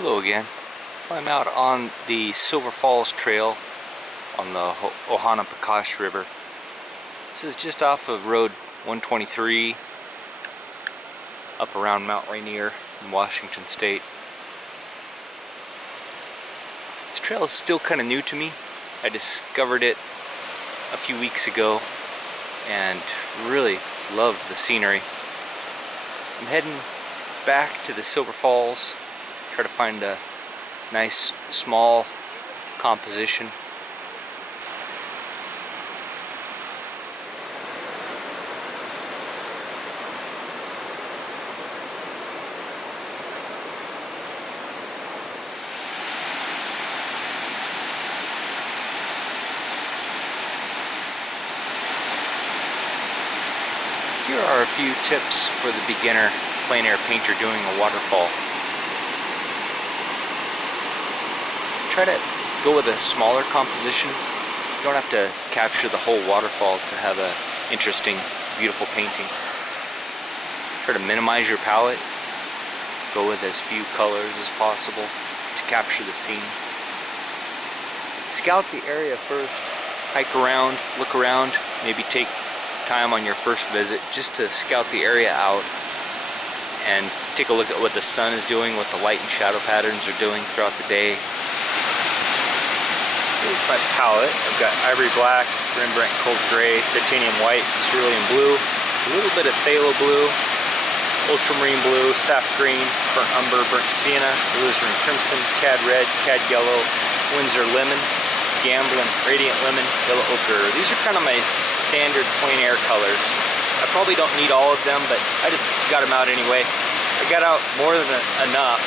Hello again. I'm out on the Silver Falls Trail on the Ohana-Pakash River. This is just off of Road 123 up around Mount Rainier in Washington State. This trail is still kind of new to me. I discovered it a few weeks ago and really loved the scenery. I'm heading back to the Silver Falls, try to find a nice small composition. Here are a few tips for the beginner plein air painter doing a waterfall. Try to go with a smaller composition. You don't have to capture the whole waterfall to have an interesting, beautiful painting. Try to minimize your palette. Go with as few colors as possible to capture the scene. Scout the area first. Hike around, look around, maybe take time on your first visit just to scout the area out and take a look at what the sun is doing, what the light and shadow patterns are doing throughout the day. Here's my palette. I've got ivory black, Rembrandt cold gray, titanium white, cerulean blue, a little bit of phthalo blue, ultramarine blue, sap green, burnt umber, burnt sienna, alizarin crimson, cad red, cad yellow, Windsor lemon, Gamblin, radiant lemon, yellow ochre. These are kind of my standard plein air colors. I probably don't need all of them, but I just got them out anyway. I got out more than enough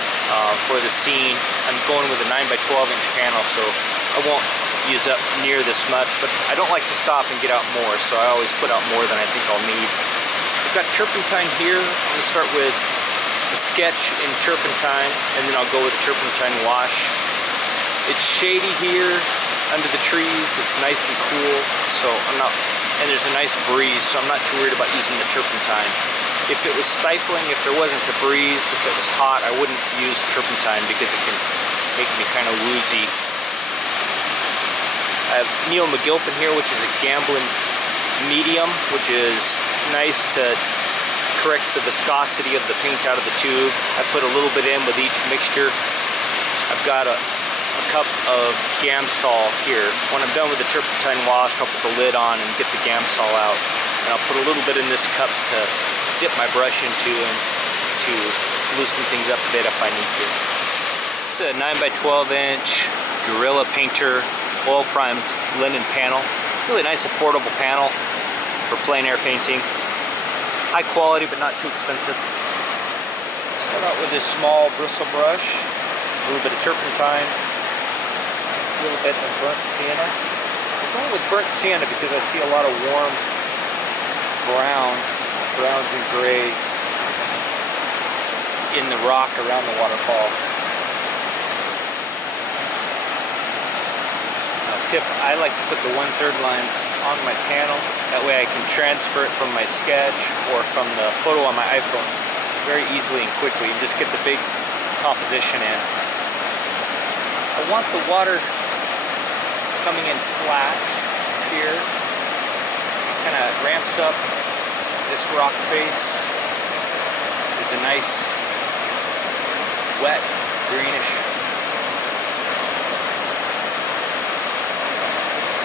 for the scene. I'm going with a 9x12 inch panel, so I won't use up near this much, but I don't like to stop and get out more, so I always put out more than I think I'll need. I've got turpentine here. I'm going to start with a sketch in turpentine, and then I'll go with a turpentine wash. It's shady here under the trees. It's nice and cool, so and there's a nice breeze, so I'm not too worried about using the turpentine. If it was stifling, if there wasn't a breeze, if it was hot, I wouldn't use turpentine because it can make me kind of woozy. I have Neil McGilpin here, which is a Gamblin medium, which is nice to correct the viscosity of the paint out of the tube. I put a little bit in with each mixture. I've got a cup of Gamsol here. When I'm done with the turpentine wash, I'll put the lid on and get the Gamsol out. And I'll put a little bit in this cup to dip my brush into and to loosen things up a bit if I need to. It's a 9x12 inch Gorilla Painter oil primed linen panel. Really nice affordable panel for plein air painting. High quality but not too expensive. Start out with this small bristle brush, a little bit of turpentine, a little bit of burnt sienna. I'm going with burnt sienna because I see a lot of warm browns and grays in the rock around the waterfall. Tip, I like to put the 1/3 lines on my panel. That way I can transfer it from my sketch or from the photo on my iPhone very easily and quickly and just get the big composition in. I want the water coming in flat here. Kind of ramps up this rock face. There's a nice wet greenish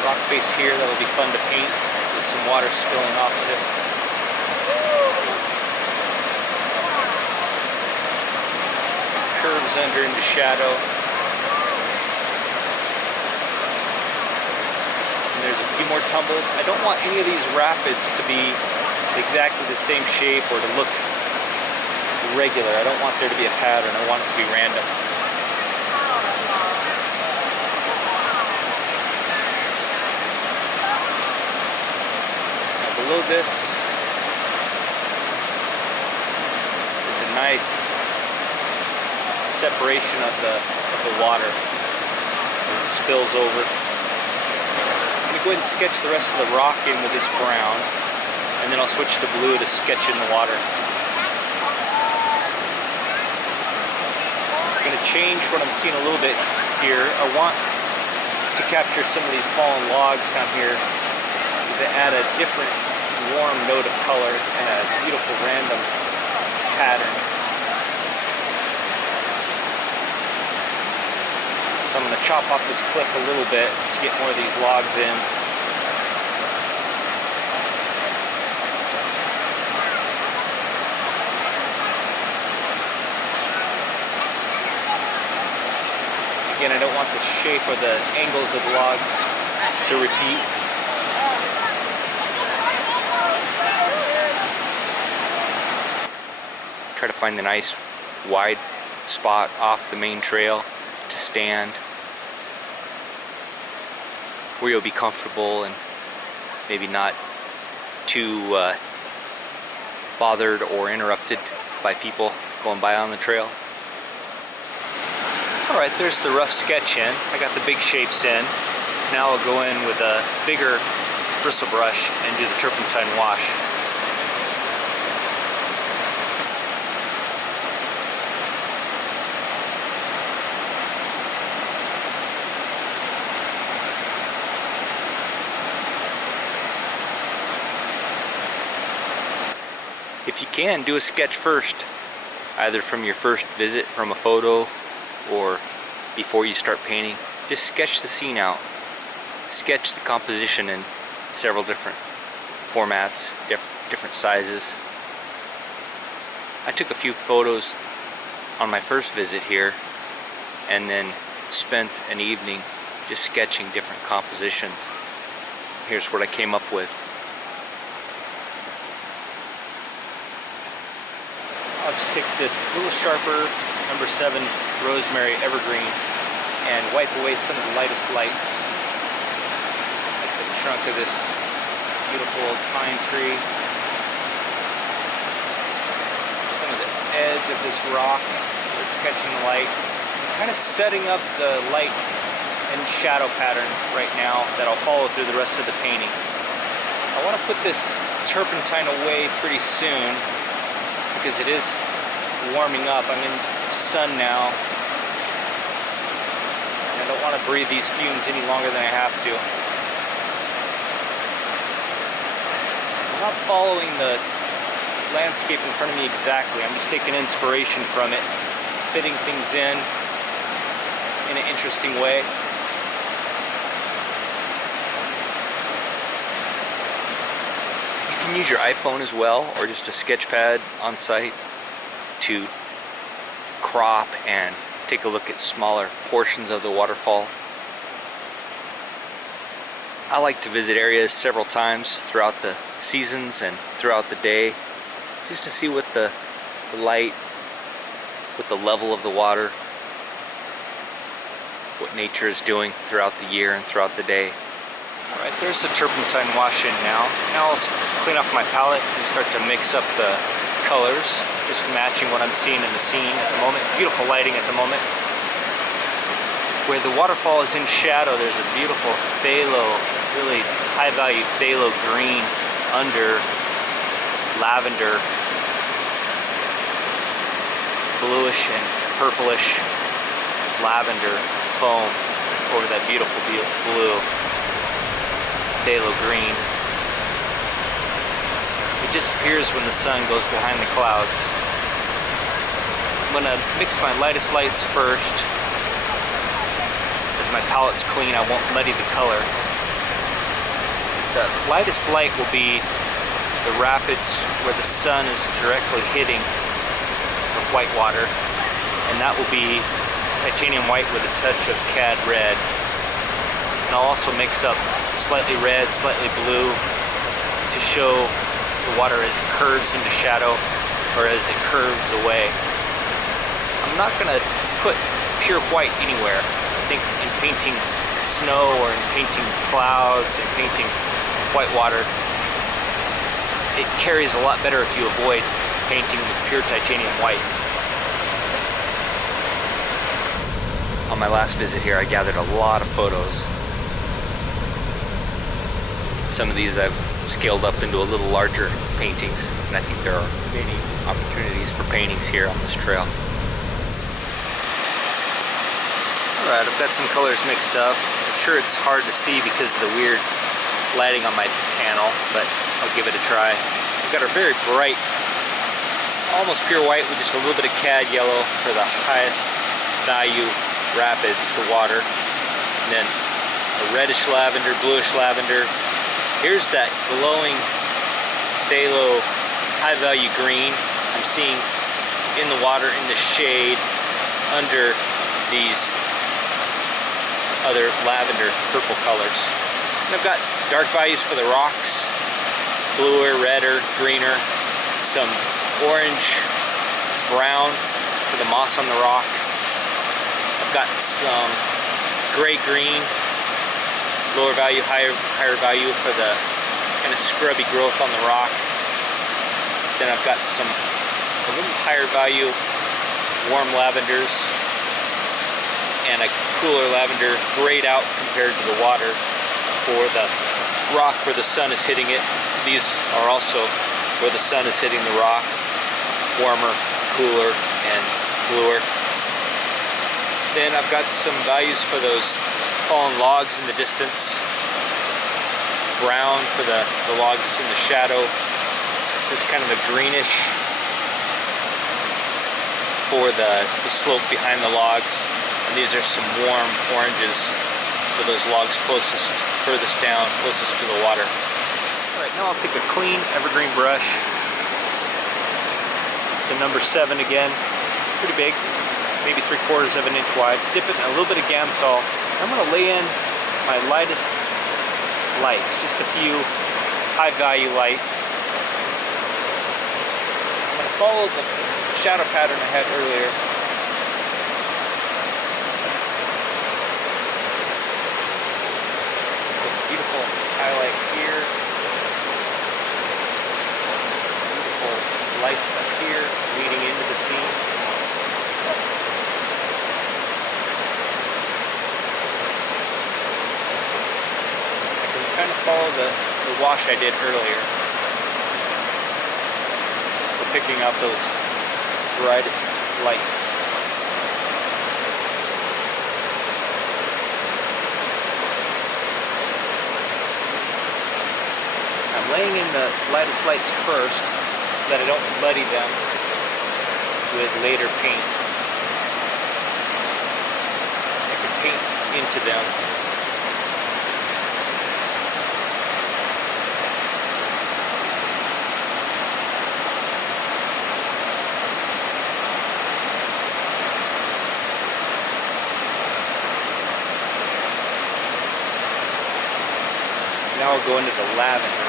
rock face here that'll be fun to paint with some water spilling off of it. Curves under into shadow. And there's a few more tumbles. I don't want any of these rapids to be exactly the same shape or to look regular. I don't want there to be a pattern. I want it to be random. Below this is a nice separation of the water as it spills over. I'm going to go ahead and sketch the rest of the rock in with this brown, and then I'll switch to blue to sketch in the water. change what I'm seeing a little bit here. I want to capture some of these fallen logs down here to add a different warm note of color and a beautiful random pattern. So I'm going to chop off this cliff a little bit to get more of these logs in. Again, I don't want the shape or the angles of the logs to repeat. Try to find a nice wide spot off the main trail to stand where you'll be comfortable and maybe not too bothered or interrupted by people going by on the trail. Alright, there's the rough sketch in. I got the big shapes in. Now I'll go in with a bigger bristle brush and do the turpentine wash. If you can, do a sketch first, either from your first visit from a photo or before you start painting. Just sketch the scene out. Sketch the composition in several different formats, different sizes. I took a few photos on my first visit here and then spent an evening just sketching different compositions. Here's what I came up with. I'll just take this little sharper number 7 rosemary evergreen and wipe away some of the lightest lights, like the trunk of this beautiful old pine tree, some of the edge of this rock that's catching the light. I'm kind of setting up the light and shadow pattern right now that I'll follow through the rest of the painting. I want to put this turpentine away pretty soon because it is warming up. I'm in sun now, and I don't want to breathe these fumes any longer than I have to. I'm not following the landscape in front of me exactly. I'm just taking inspiration from it, fitting things in an interesting way. You can use your iPhone as well, or just a sketch pad on site to crop and take a look at smaller portions of the waterfall. I like to visit areas several times throughout the seasons and throughout the day just to see what the light, what the level of the water, what nature is doing throughout the year and throughout the day. Alright, there's the turpentine wash in now. Now I'll clean off my palette and start to mix up the colors, just matching what I'm seeing in the scene at the moment. Beautiful lighting at the moment. Where the waterfall is in shadow, there's a beautiful phthalo, really high value phthalo green under lavender, bluish and purplish lavender foam over that beautiful blue phthalo green. It disappears when the sun goes behind the clouds. I'm going to mix my lightest lights first. As my palette's clean, I won't muddy the color. The lightest light will be the rapids where the sun is directly hitting the white water, and that will be titanium white with a touch of cad red. And I'll also mix up slightly red, slightly blue to show the water as it curves into shadow or as it curves away. I'm not going to put pure white anywhere. I think in painting snow or in painting clouds and painting white water, it carries a lot better if you avoid painting with pure titanium white. On my last visit here, I gathered a lot of photos. Some of these I've scaled up into a little larger paintings, and I think there are many opportunities for paintings here on this trail. Alright, I've got some colors mixed up. I'm sure it's hard to see because of the weird lighting on my panel, but I'll give it a try. I've got a very bright, almost pure white with just a little bit of cad yellow for the highest value rapids, the water. And then a reddish lavender, bluish lavender. Here's that glowing phthalo high value green I'm seeing in the water, in the shade, under these other lavender purple colors. And I've got dark values for the rocks, bluer, redder, greener, some orange, brown for the moss on the rock. I've got some gray-green, lower value, higher value for the kind of scrubby growth on the rock. Then I've got a little higher value warm lavenders and a cooler lavender grayed out compared to the water for the rock where the sun is hitting it. These are also where the sun is hitting the rock, warmer, cooler, and bluer. Then I've got some values for those fallen logs in the distance. Brown for the logs in the shadow. This is kind of a greenish for the slope behind the logs. And these are some warm oranges for those logs furthest down, closest to the water. Alright, now I'll take a clean evergreen brush. It's a number 7 again, pretty big, maybe 3/4 of an inch wide. Dip it in a little bit of Gamsol. I'm going to lay in my lightest lights, just a few high value lights. I'm going to follow the shadow pattern I had earlier. Beautiful highlight here. Beautiful lights up here leading into the scene. I can kind of follow the wash I did earlier. We're picking up those brightest lights. I'm laying in the lightest lights first so that I don't muddy them with later paint. I can paint into them. Now I'll go into the lavender.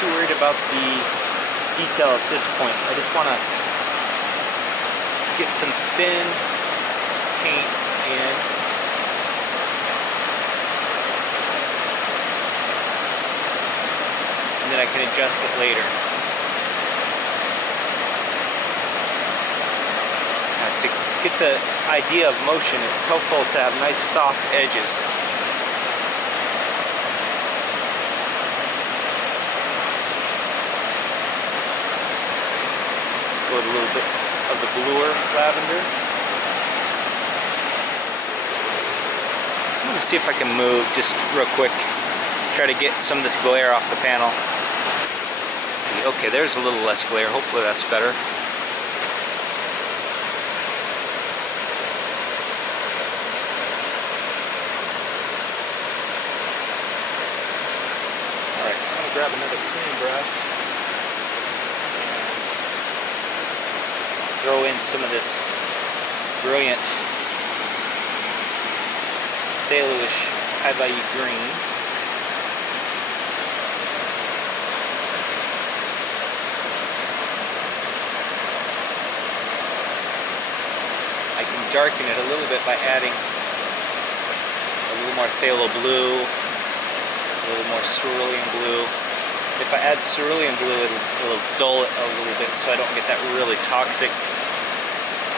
Too worried about the detail at this point. I just want to get some thin paint in. And then I can adjust it later. get the idea of motion, it's helpful to have nice soft edges. Go with a little bit of the bluer lavender. I'm gonna see if I can move just real quick. Try to get some of this glare off the panel. Okay, there's a little less glare. Hopefully that's better. Alright, I'm gonna grab another clean brush. Throw in some of this brilliant phthalo-ish high-value green. I can darken it a little bit by adding a little more phthalo blue, a little more cerulean blue. If I add cerulean blue, it'll dull it a little bit so I don't get that really toxic,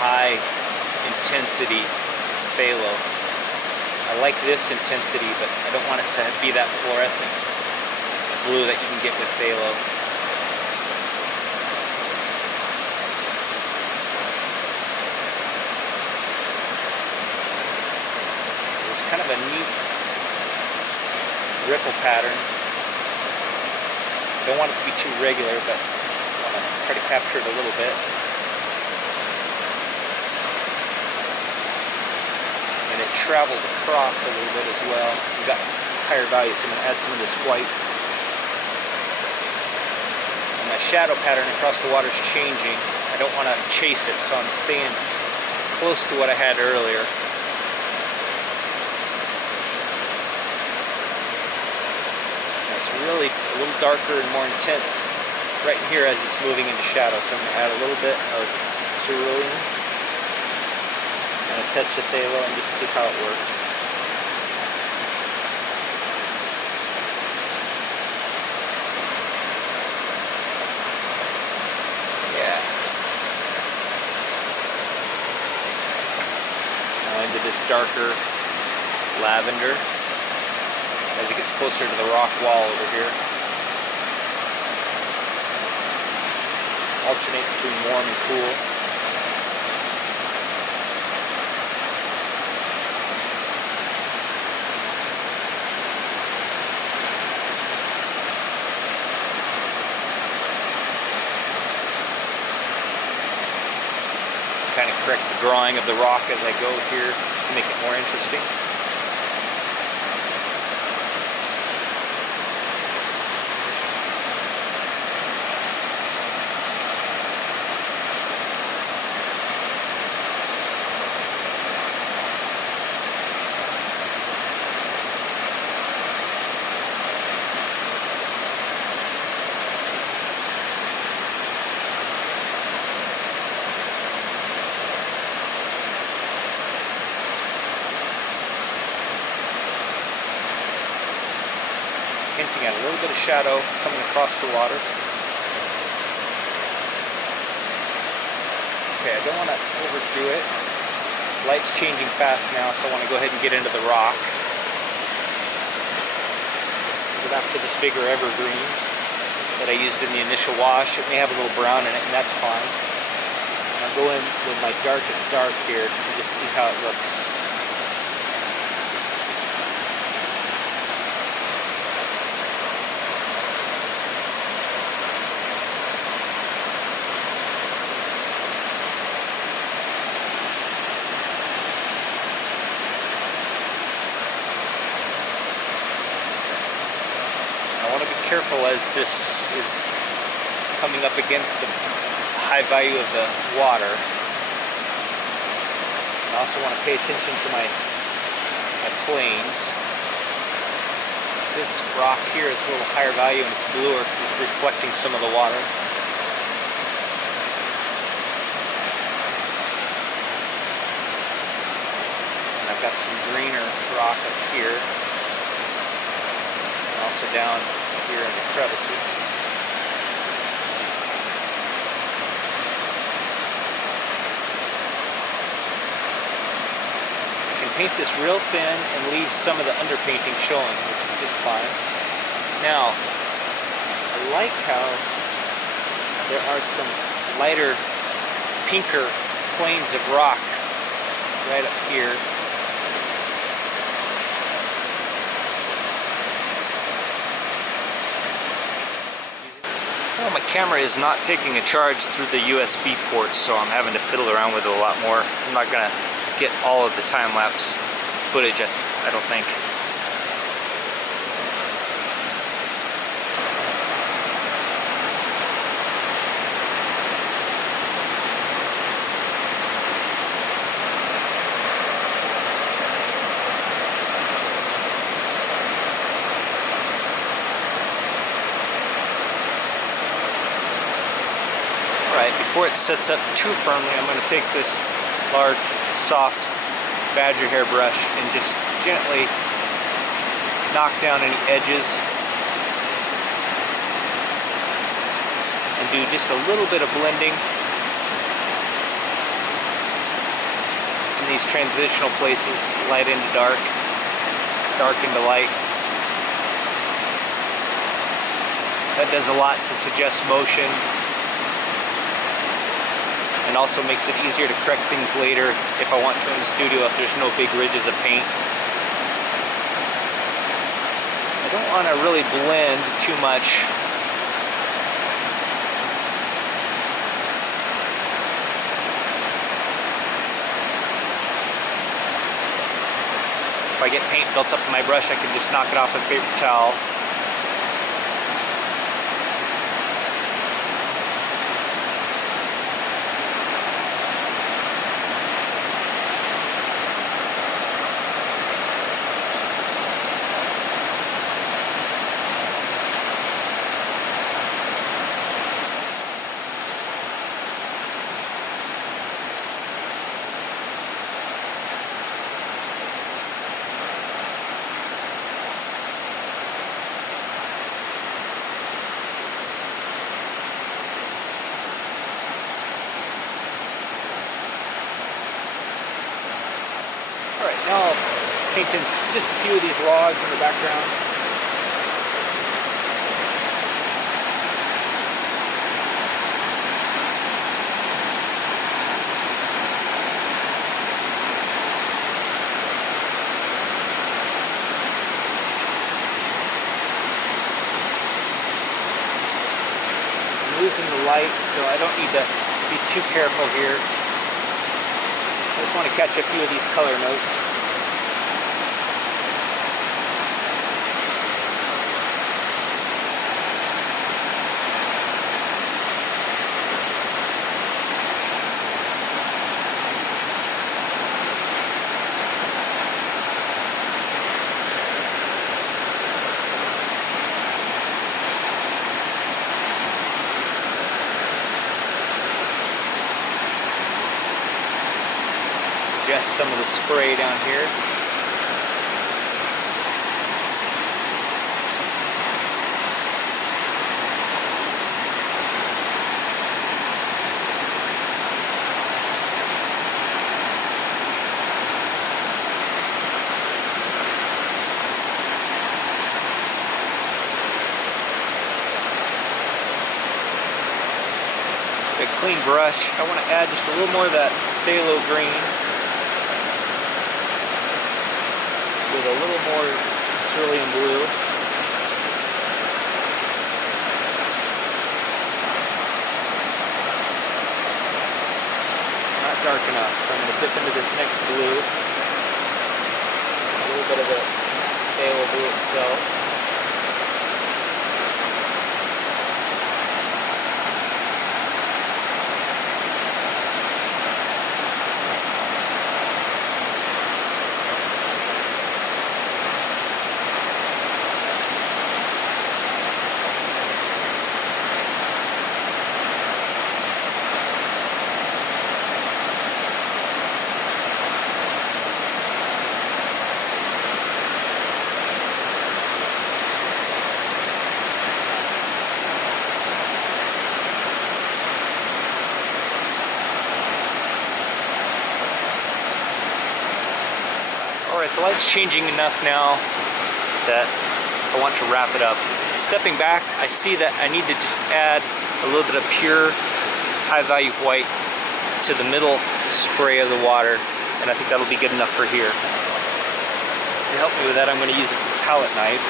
high intensity phthalo. I like this intensity, but I don't want it to be that fluorescent blue that you can get with phthalo. There's kind of a neat ripple pattern. Don't want it to be too regular, but I want to try to capture it a little bit. And it traveled across a little bit as well. We got higher values, so I'm going to add some of this white. And my shadow pattern across the water is changing. I don't want to chase it, so I'm staying close to what I had earlier. Really a little darker and more intense right in here as it's moving into shadow. So I'm going to add a little bit of cerulean and a touch of phthalo and just see how it works. Yeah. Now into this darker lavender. As it gets closer to the rock wall over here. Alternate between warm and cool. Kind of correct the drawing of the rock as I go here to make it more interesting. Hinting at a little bit of shadow coming across the water. Okay, I don't want to overdo it. Light's changing fast now, so I want to go ahead and get into the rock. Go back to this bigger evergreen that I used in the initial wash. It may have a little brown in it, and that's fine. I'll go in with my darkest dark here and just see how it looks. Careful as this is coming up against the high value of the water. I also want to pay attention to my plains. This rock here is a little higher value and it's bluer because it's reflecting some of the water. And I've got some greener rock up here. And also down here in the crevices. paint this real thin and leave some of the underpainting showing, which is just fine. Now, I like how there are some lighter, pinker planes of rock right up here. Well, my camera is not taking a charge through the USB port, so I'm having to fiddle around with it a lot more. I'm not gonna get all of the time-lapse footage, I don't think. Before it sets up too firmly, I'm going to take this large, soft badger hair brush and just gently knock down any edges and do just a little bit of blending in these transitional places, light into dark, dark into light. That does a lot to suggest motion, and also makes it easier to correct things later if I want to in the studio if there's no big ridges of paint. I don't want to really blend too much. If I get paint built up in my brush, I can just knock it off with a paper towel. Alright, now I'll paint in just a few of these logs in the background. I'm losing the light, so I don't need to be too careful here. I just want to catch a few of these color notes. Just some of the spray down here. A clean brush. I want to add just a little more of that phthalo green with a little more cerulean blue. Not dark enough, so I'm going to dip into this next blue. A little bit of the phthalo blue itself. light's changing enough now that I want to wrap it up. Stepping back, I see that I need to just add a little bit of pure high value white to the middle spray of the water, and I think that'll be good enough for here. To help me with that, I'm going to use a palette knife.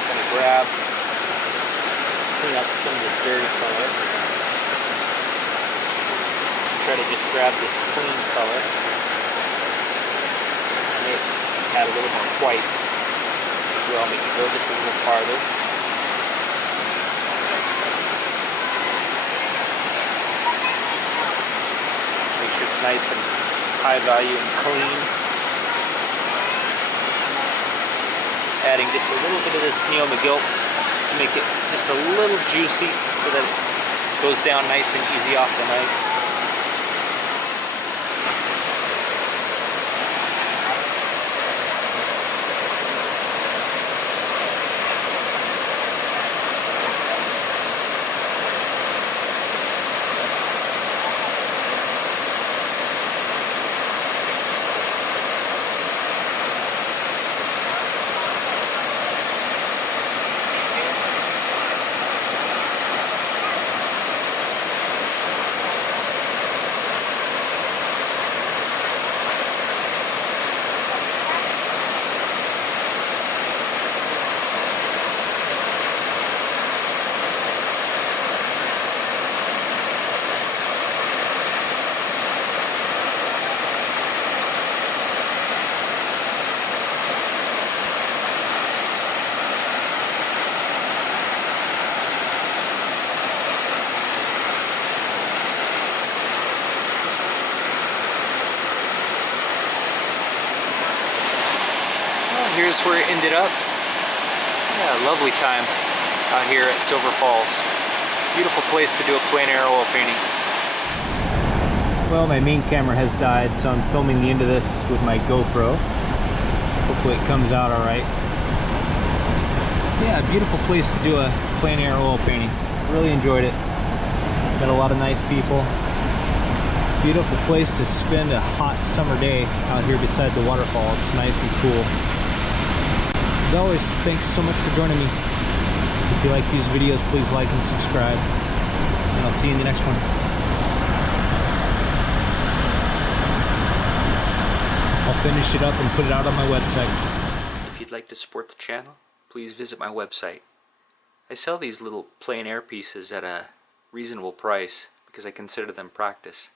I'm going to clean up some of this dirty color. Try to just grab this clean color. And add a little more white as well, make it go just a little farther. Make sure it's nice and high value and clean. Adding just a little bit of this Neo McGilt to make it just a little juicy so that it goes down nice and easy off the knife. Here's where it ended up. Yeah, lovely time out here at Silver Falls. Beautiful place to do a plein air oil painting. Well, my main camera has died, so I'm filming the end of this with my GoPro. Hopefully it comes out alright. Yeah, beautiful place to do a plein air oil painting. Really enjoyed it. Met a lot of nice people. Beautiful place to spend a hot summer day out here beside the waterfall. It's nice and cool. As always, thanks so much for joining me. If you like these videos, please like and subscribe. And I'll see you in the next one. I'll finish it up and put it out on my website. If you'd like to support the channel, please visit my website. I sell these little plein air pieces at a reasonable price because I consider them practice.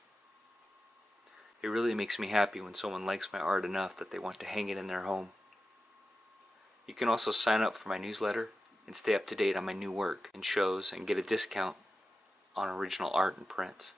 It really makes me happy when someone likes my art enough that they want to hang it in their home. You can also sign up for my newsletter and stay up to date on my new work and shows and get a discount on original art and prints.